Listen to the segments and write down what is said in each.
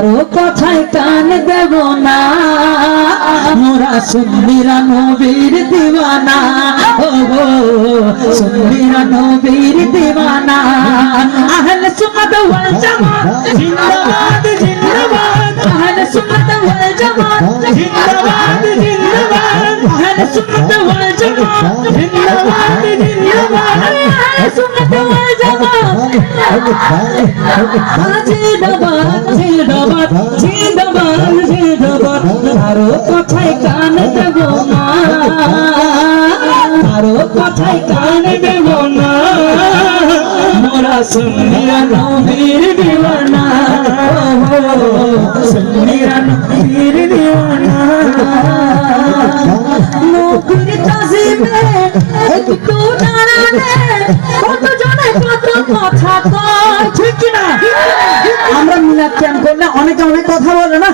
কারও কথায় কান দেব না। মোরা সুন্নিরা নবীর দিওয়ানা। ও গো সুন্নিরা নবীর দিওয়ানা। আহলে জিন্দাবাদ জিন্দাবাদ। আহলে সুন্নাত ওয়াল জামাত, জিন্দাবাদ জিন্দাবাদ। আহলে সুন্নাত ওয়াল জামাত, জিন্দাবাদ জিন্দাবাদ। আহলে সুন্নাত ওয়াল জামাত, জিন্দাবাদ। জিন্দাবাদ জিন্দাবাদ জিন্দাবাদ কারও কথায় কান দেব না। আরও কথায় কান দেব না। মোরা সুন্নিরা নবীর দিওয়ানা। সুন্নিরা নবীর আমরা করলে অনেকে অনেক কথা বলে না?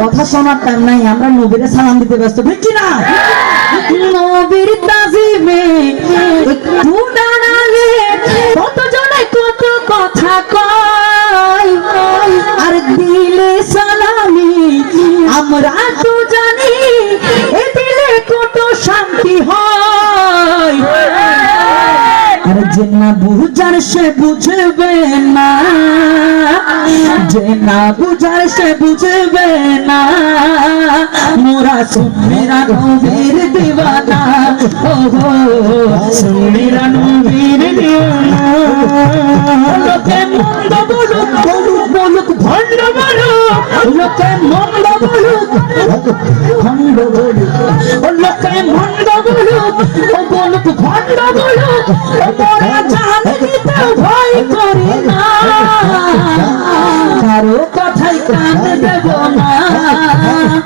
কথা শোনার টাইম নাই, আমরা নবীরে সালাম দিতে ব্যস্ত। ঠিক না নবীর তাজিমে একটু দাঁড়ালে কত জনে কত কথা কয়? আর দিলে সালামি, আমরা তো জানি এ দিলে কত শান্তি হয়। আর যে না বুঝার সে বুঝবে না। যে না বুঝার সে বুঝবে না। মোরা সুন্নিরা নবীর দিওয়ানা। ও গো সুন্নিরা নবীর দিওয়ানা। লোকে মন্দ বলুক বলুক বলুক, ভণ্ড বলুক। ভণ্ড বলুক।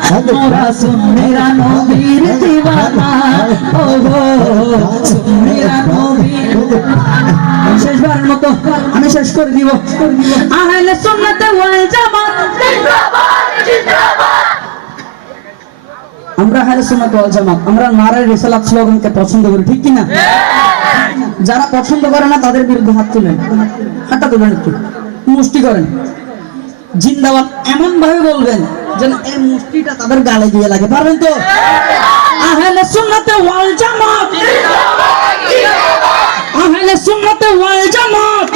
সুন্নিরা নবীর দিওয়ানা ও গো সুন্নিরা নবীর শেষবারের মতো আমি শেষ করে দিব আহলে সুন্নাতে ওয়াল জামাত আমরা আহলে সুন্নাত ওয়াল জামাত আমরা নারায় রিসালাত স্লোগানকে পছন্দ করি ঠিক কি না যারা পছন্দ করে না তাদের বিরুদ্ধে হাত তুলেন হাতটা তুলেন একটু মুষ্টি করেন জিন্দাবাদ এমন ভাবে বলবেন যেন এই মুষ্টিটা তাদের গালে দিয়ে লাগে পারবেন তো আহলে সুন্নতে ওয়াল জামাত আহলে সুন্নতে ওয়াল জামাত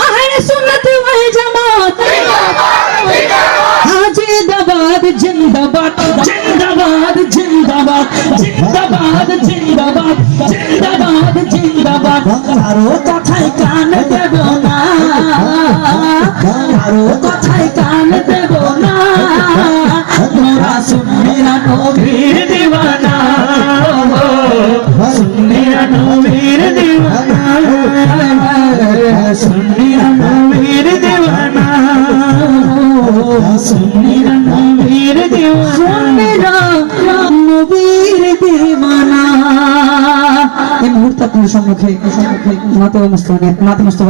আহলে সুন্নতে ওয়াল জামাত হাজিদাবাদ জিন্দাবাদ জিন্দাবাদ জিন্দাবাদ জিন্দাবাদ জিন্দাবাদ জিন্দাবাদ জিন্দাবাদ ভারত सुन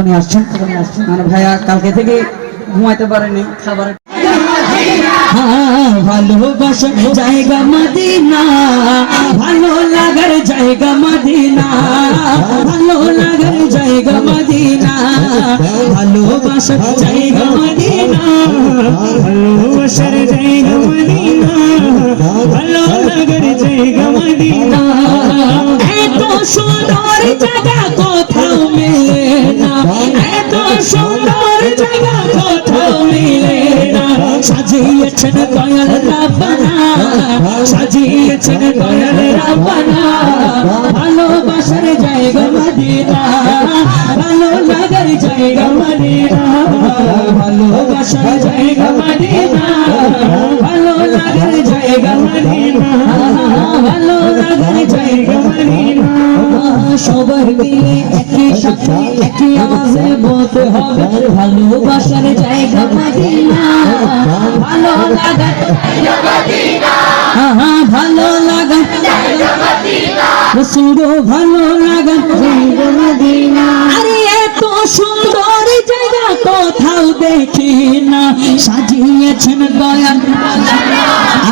নিয়ে আসছেন মানে ভাইয়া কালকে থেকে ঘুমাইতে পারেনি খাবার ভালোবাসার জায়গা মদিনা, ভালো লাগার জায়গা মদিনা, ভালো লাগার জায়গা মদিনা, ভালোবাসার জায়গা মদিনা, ভালোবাসার জায়গা মদিনা, ভালো লাগার জায়গা মদিনা। এত সুন্দর জায়গা ভালোবাসার জায়গা মদিনা ভালো লাগার জায়গা মদিনা ভালো লাগার জায়গা মদিনা ভালোবাসার জায়গা মদিনা ভালো লাগা আহা, ভালো লাগা। জায়গা আরে এত সুন্দর জায়গা কোথাও দেখি না। সাজিয়েছেন দয়াল।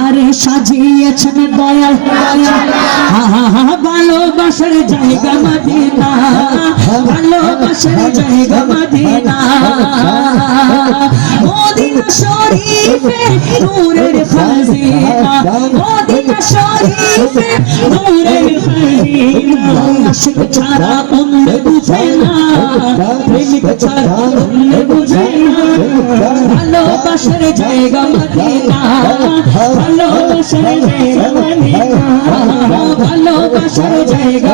আরে সাজিয়েছেন দয়াল। ভালোবাসার জায়গা মদিনা। ভালোবাসার জায়গা মদিনা। নূরের শরীফে নূরের আশিক ছাড়া বুঝে না প্রেমিক ছাড়া অন্য বুঝে না ভালোবাসার জায়গা ভালোবাসার জায়গা ভালোবাসার জায়গা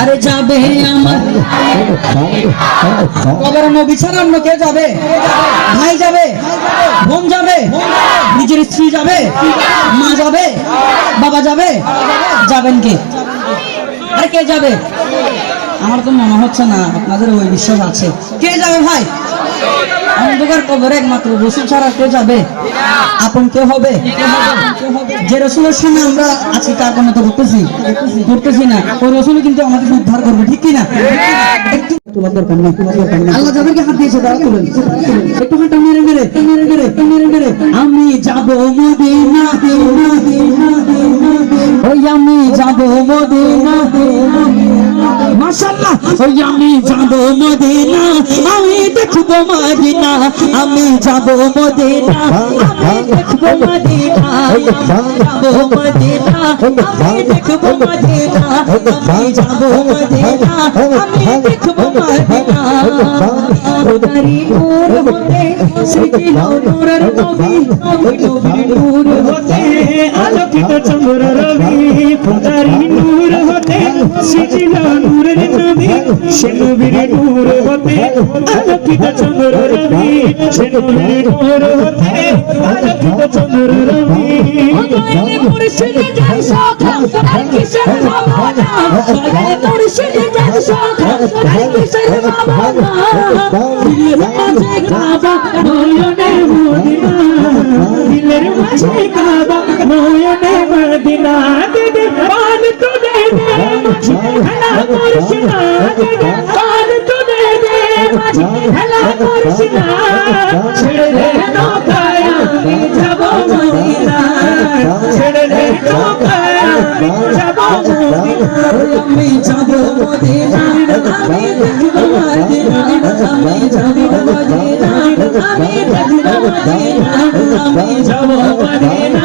আরে যাবে আমার কবর নবী যাবে? ভাই যাবে? বোন যাবে? নিজের স্ত্রী যাবে? মা যাবে? বাবা যাবে? যাবেন কে? আরে কে যাবে? আমার তো মনে হচ্ছে না, আপনাদের ওই বিশ্বাস আছে। কে যাবে ভাই? অন্ধকার কবরে একমাত্র রসুল ছাড়া কে যাবে? আপন কে হবে? যে রসুলের সঙ্গে আমরা আজকে কার কোনো তো করতেছি? করতেছি না। ওই রসুল কিন্তু আমাদের উদ্ধার করবে, ঠিক কি না একটু তোলার দরকার নেই, তোলার দরকার নেই। আল্লাহ যাদেরকে হাত দিয়েছে, তারা তুলেন একটু হাঁটা মেরে মেরে মেরে মেরে মেরে মেরে। আমি যাব মদিনা আমি যাব মদিনা মাশাআল্লাহ, ওই আমি যাব মদিনা, আমি দেখব মদিনা, আমি যাব মদিনা, আমি দেখব মদিনা, আমি সিজিল নূরের নবী সে নবীর নূর হতে আলোকিত চন্দ্র রবি সে নবীর নূর হতে আলোকিত চন্দ্র রবি মুর্শিদে যার শাখা সোনার কিসের ভাবনা? মুর্শিদে যার শাখা সোনার কিসের ভাবনা? দিলের মাঝে কাবা নয়নে মাঝে খেলা মুর্শিদা দিদি পান দে মাঝে খেলা মুর্শিদা ছেড়ে দে নৌকায় আমি যাব মদিনা ছেড়ে দে নৌকায় আমি যাব মদিনা আমি যাব মদিনা আমি দেখব মদিনা আমি যাব মদিনা আমি দেখব মদিনা আমি যাব মদিনা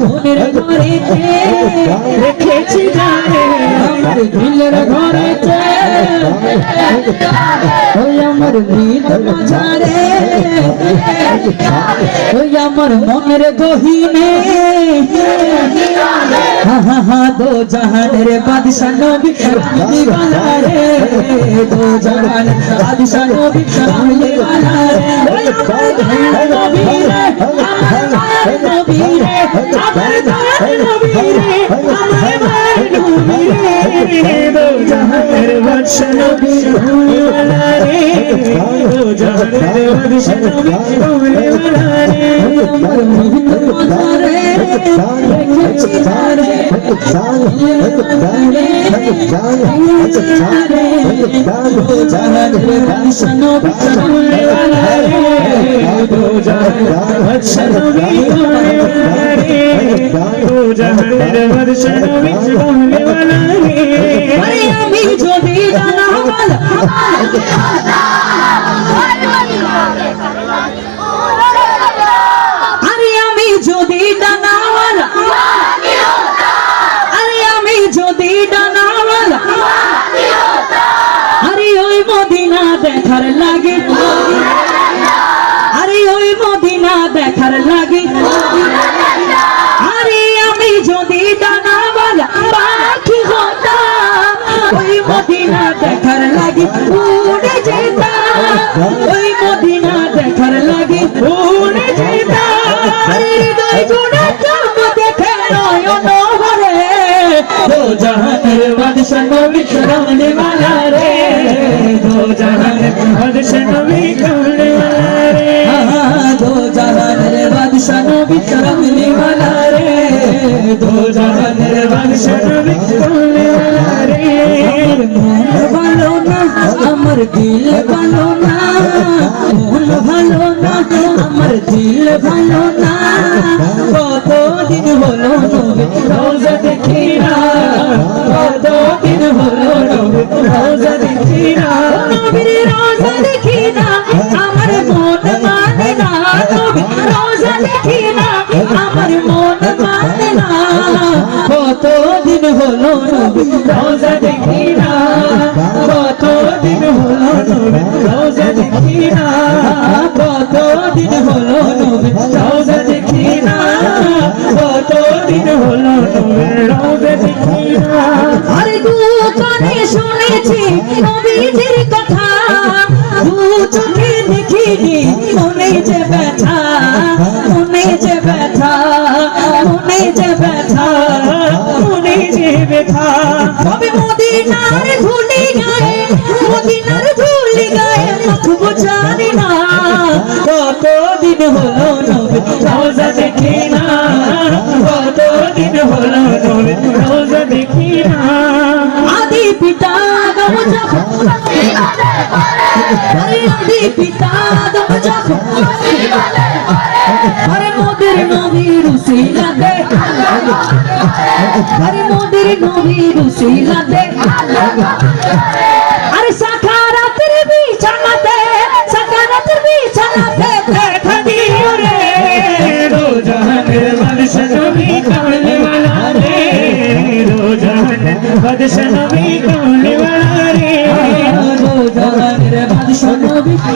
বোনের ঘরেতে রেখেছি জানে আমার দিলের ঘরেতে ওই আমার দিল মাঝারে। ওই আমার মনের গহিনে। হা হা হা দো জাহানের বাদশা নবী দিওয়ানা রে দো জাহানের বাদশা নবী দিওয়ানা রে আমার নবী রে আমার নবী রে আমার নবী জাহানের বাদশা নবী ভুলওয়ালা রে দো জাহানের বাদশা নবী ভুলওয়ালা রে আমার মহিত মাঝারে রেখেছি আরে আমি যদি ডানাওয়ালা আরে আমি যদি ডানাওয়ালা আরে ওই মদিনা দেখার লাগে, আরে ওই মদিনা দেখার লাগে। উড়ে যেতা, ওই মদিনা দেখার লাগে উড়ে যেতা। হৃদয় জুড়ে চাম দেখে নয়ন ভরে দো জাহানের বাদশা নবী মালা। 너는 너는 여전히 피나 আরে মোদের নবীর উসিলা দে আরে মোদের নবীর উসিলা দে আরে সাকারাতের বিছানাতে সাকারাতের বিছানাতে দেখা দিও রে রোজানে বাদশ নবী কামলে